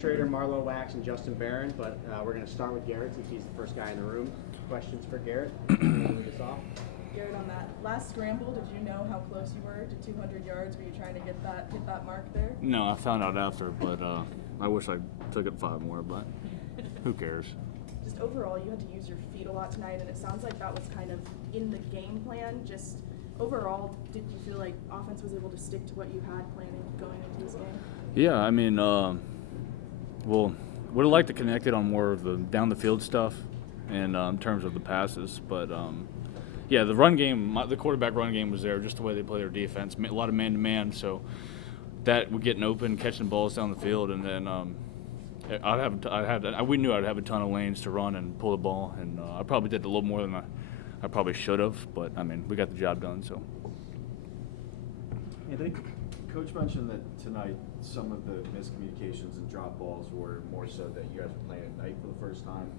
Shrader, Marlowe, Wax, and Justin Barron, but we're going to start with Garrett since he's the first guy in the room. Questions for Garrett? Lead us off. Garrett, on that last scramble, did you know how close you were to 200 yards? Were you trying to hit that mark there? No, I found out after, but I wish I took it 5 more, but who cares? Just overall, you had to use your feet a lot tonight, and it sounds like that was kind of in the game plan. Just overall, did you feel like offense was able to stick to what you had planning going into this game? Yeah, I mean, well, would have liked to connect it on more of the down the field stuff and in terms of the passes, but yeah, the run game, the quarterback run game was there, just the way they play their defense, a lot of man-to-man, so that would getting open, catching balls down the field, and then we knew I'd have a ton of lanes to run and pull the ball, and I probably did a little more than I probably should have, but I mean, we got the job done. So. Anthony? Coach mentioned that tonight some of the miscommunications and drop balls were more so that you guys were playing at night for the first time.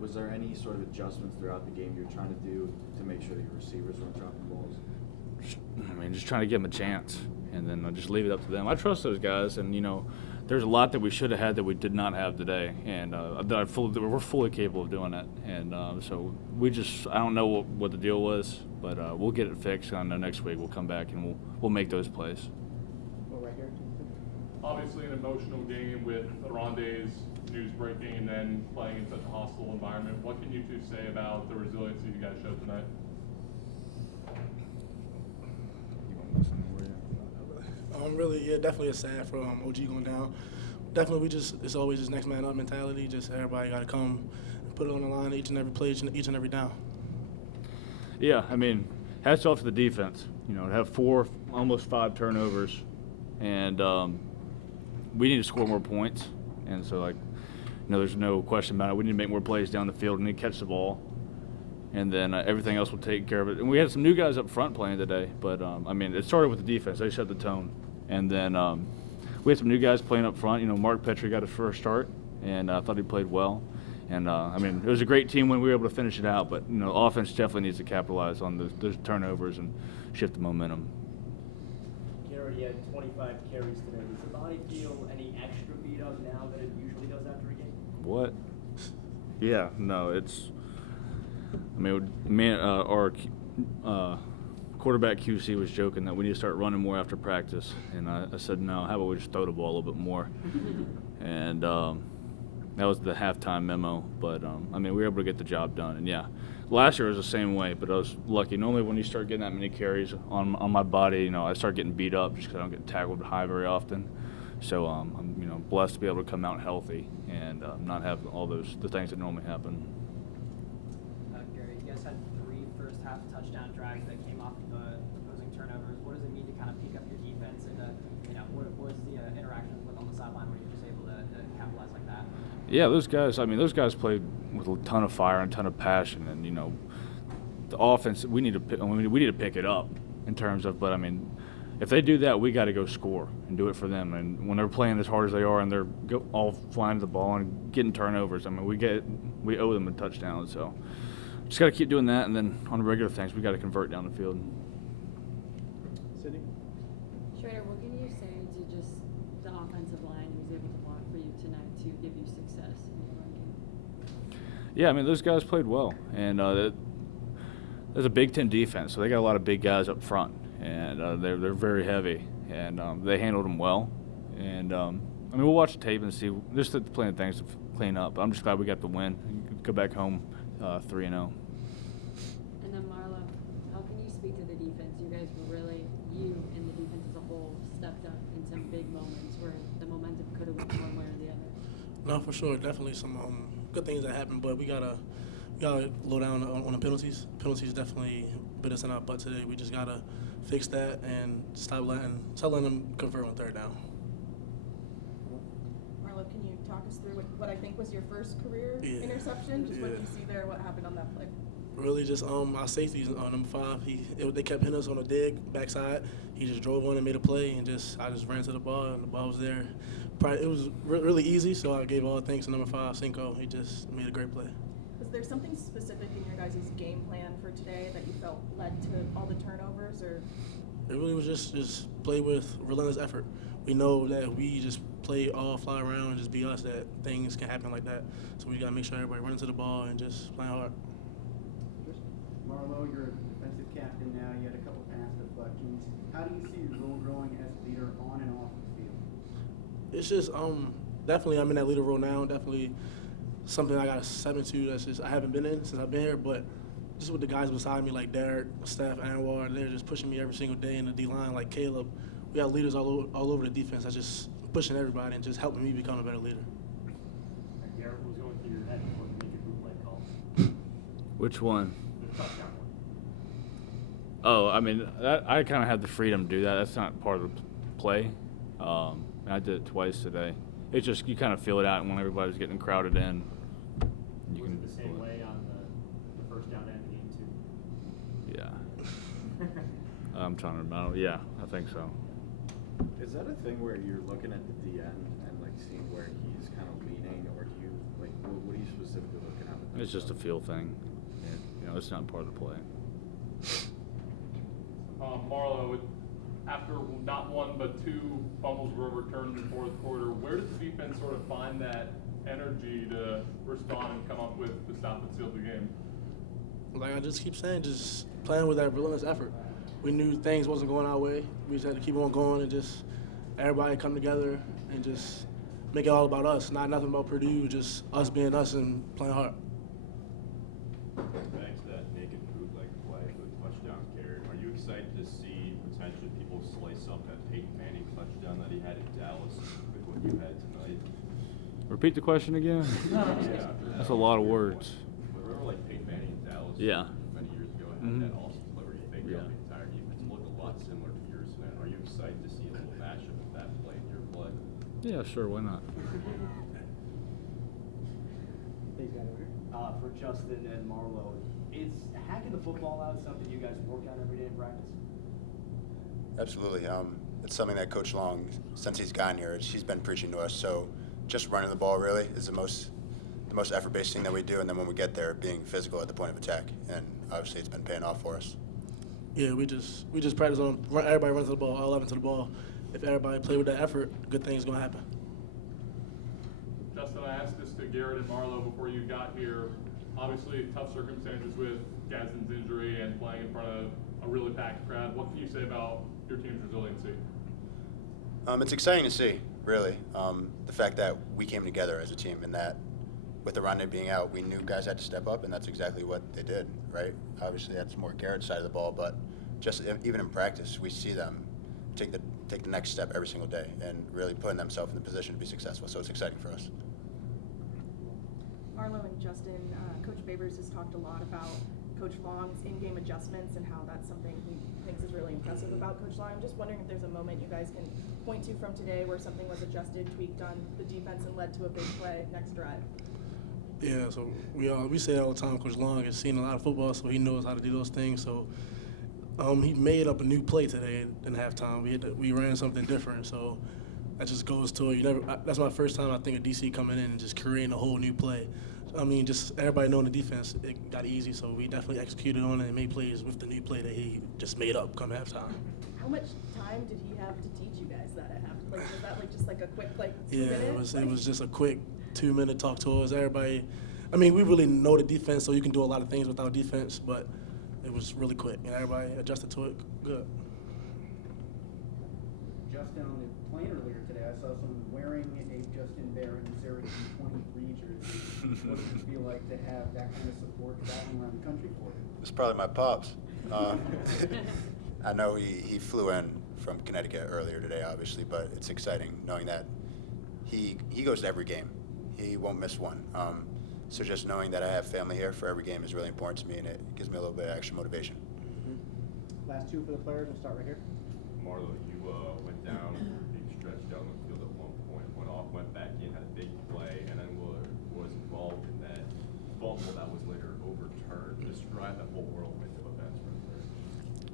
Was there any sort of adjustments throughout the game you were trying to do to make sure that your receivers weren't dropping balls? I mean, just trying to give them a chance, and then just leave it up to them. I trust those guys, and there's a lot that we should have had that we did not have today, and we're fully capable of doing it. And so I don't know what the deal was, but we'll get it fixed. I know next week we'll come back and we'll make those plays. Well, right here. Obviously an emotional game with Aronde's news breaking and then playing in such a hostile environment. What can you two say about the resiliency you guys showed tonight? Definitely a sad for OG going down. Definitely, it's always just next man up mentality. Just everybody got to come and put it on the line each and every play, each and every down. Yeah, I mean, hats off to the defense. To have 4, almost 5 turnovers, and we need to score more points. And so, there's no question about it. We need to make more plays down the field. We need to catch the ball, and then everything else will take care of it. And we had some new guys up front playing today, but I mean, it started with the defense. They set the tone, and then we had some new guys playing up front. Mark Petrie got his first start, and I thought he played well. And I mean, it was a great team when we were able to finish it out. But offense definitely needs to capitalize on those turnovers and shift the momentum. Garrett, you had 25 carries today. Does the body feel any extra beat up now that it usually does after a game? What? Yeah, no, it's. I mean, our quarterback QC was joking that we need to start running more after practice, and I said no. How about we just throw the ball a little bit more? And that was the halftime memo. But I mean, we were able to get the job done. And yeah, last year was the same way, but I was lucky. Normally, when you start getting that many carries on my body, I start getting beat up just because I don't get tackled high very often. So I'm blessed to be able to come out healthy and not have all the things that normally happen. Garrett, you guys had 3 first-half touchdown drives that came off of opposing turnovers. What does it mean to kind of pick up your defense, and what was the interactions with on the sideline where you're just able to capitalize like that? Yeah, those guys played with a ton of fire and a ton of passion, and the offense we need to pick it up in terms of. But I mean, if they do that, we got to go score and do it for them. And when they're playing as hard as they are and they're all flying to the ball and getting turnovers, I mean, we owe them a touchdown. So just got to keep doing that, and then on the regular things, we got to convert down the field. Sydney? Shrader, what can you say to just the offensive line who's able to block for you tonight to give you success in the run game? Yeah, I mean, those guys played well, and there's a Big Ten defense, so they got a lot of big guys up front, and they're very heavy, and they handled them well. And I mean, we'll watch the tape and see. There's plenty of things to clean up. But I'm just glad we got the win. Go back home 3-0. And then Marlowe, how can you speak to the defense? You guys you and the defense as a whole stepped up in some big moments where the momentum could have went one way or the other. No, for sure, definitely some good things that happened, but we gotta low down on the penalties. Penalties definitely bit us in our butt today. We just gotta fix that and stop letting them convert on 3rd down. Marlowe, can you talk us through what I think was your first career interception? Just what you see there, what happened on that play? Really just our safeties number 5. They kept hitting us on a dig backside. He just drove on and made a play, and I just ran to the ball, and the ball was there. It was really easy, so I gave all thanks to number 5, Cinco. He just made a great play. Was there something specific in your guys' game plan for today that you felt led to all the turnovers, or? It really was just play with relentless effort. we know that we just play all fly around and just be us, that things can happen like that. So we got to make sure everybody runs to the ball and just play hard. Marlowe, you're a defensive captain now. You had a couple pass deflections. How do you see your role growing as a leader on and off the field? It's just definitely I'm in that leader role now. Definitely something I got to step into. That's just I haven't been in since I've been here, but just with the guys beside me like Garrett, Steph, Anwar, they're just pushing me every single day in the D line. Like Caleb, we got leaders all over the defense. That's just pushing everybody and just helping me become a better leader. Garrett, what was going through your head before you make your bootleg call? Which one? The touchdown one. Oh, I mean, I kind of had the freedom to do that. That's not part of the play. I did it twice today. It's just you kind of feel it out when everybody's getting crowded in. You Was can it the same way on the first down end game too? Yeah. I'm trying to remember. Yeah, I think so. Is that a thing where you're looking at the DN and like seeing where he's kind of leaning, or do you like what are you specifically looking at? With that It's just a stuff? feel thing. It's not part of the play. Marlowe, after not one but two fumbles were overturned in the fourth quarter, where does the defense sort of find that energy to respond and come up with the stop that sealed the game? Like I just keep saying, just playing with that relentless effort. We knew things wasn't going our way. We just had to keep on going and just everybody come together and just make it all about us, not nothing about Purdue, just us being us and playing hard. Back to that naked bootleg play for the touchdown carry. Are you excited to see potentially people slice up that Peyton Manning touchdown that he had in Dallas with what you had tonight? Repeat the question again. Yeah. That's a lot of words. Remember like Peyton Manning in Dallas? Yeah. Many years ago, had Mhm. that awesome play where he faked Yeah. out the entire defense. It looked a lot similar to yours tonight. Are you excited to see a little matchup of that play in your play? Yeah, sure. Why not? Please, guys, over here. For Justin and Marlowe, is hacking the football out something you guys work on every day in practice? Absolutely. It's something that Coach Long, since he's gotten here, he's been preaching to us. So just running the ball really is the most effort-based thing that we do. And then when we get there, being physical at the point of attack. And obviously it's been paying off for us. Yeah, we just practice on everybody runs to the ball, all 11 to the ball. If everybody play with that effort, good things gonna happen. Justin, I asked this to Garrett and Marlowe before you got here. Obviously, tough circumstances with Gadsden's injury and playing in front of a really packed crowd. What can you say about your team's resiliency? It's exciting to see, really. The fact that we came together as a team and that with the Ronde being out, we knew guys had to step up, and that's exactly what they did, right? Obviously, that's more Garrett's side of the ball, but just even in practice, we see them take the next step every single day and really putting themselves in the position to be successful. So it's exciting for us. Marlowe and Justin, Coach Babers has talked a lot about Coach Long's in-game adjustments and how that's something he thinks is really impressive about Coach Long. I'm just wondering if there's a moment you guys can point to from today where something was adjusted, tweaked on the defense, and led to a big play next drive. Yeah, so we say it all the time. Coach Long has seen a lot of football, so he knows how to do those things. So he made up a new play today in halftime. We ran something different, so that just goes to it. That's my first time I think of DC coming in and just creating a whole new play. I mean, just everybody knowing the defense, it got easy. So we definitely executed on it and made plays with the new play that he just made up come halftime. How much time did he have to teach you guys that at half? Like, was that just a quick 2 Yeah, minutes? it was just a quick 2-minute talk to us. Everybody, I mean, we really know the defense, so you can do a lot of things without defense, but it was really quick, and everybody adjusted to it good. Justin, on the plane earlier today, I saw someone wearing a Justin Barron Syracuse 23 jersey. What does it feel like to have that kind of support traveling around the country for you? It's probably my pops. I know he flew in from Connecticut earlier today, obviously, but it's exciting knowing that he goes to every game. He won't miss one. So just knowing that I have family here for every game is really important to me, and it gives me a little bit of extra motivation. Mm-hmm. Last two for the players. We'll start right here. Marlowe, you went down a big stretch down the field at one point, went off, went back in, had a big play, and then was involved in that fumble that was later overturned. Describe that whole whirlwind of events right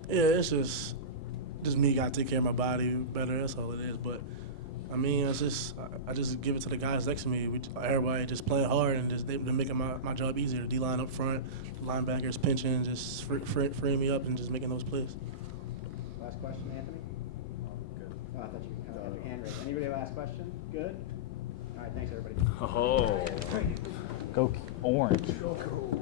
there. Yeah, it's just me got to take care of my body better. That's all it is. But I mean, I just give it to the guys next to me. Everybody just playing hard and they're making my job easier. The D-line up front, linebackers pinching, just freeing me up and just making those plays. Last question, Anthony. Good. Oh, I thought you. hand raised. Anybody have a last question? Good? All right, thanks, everybody. Oh. Go orange.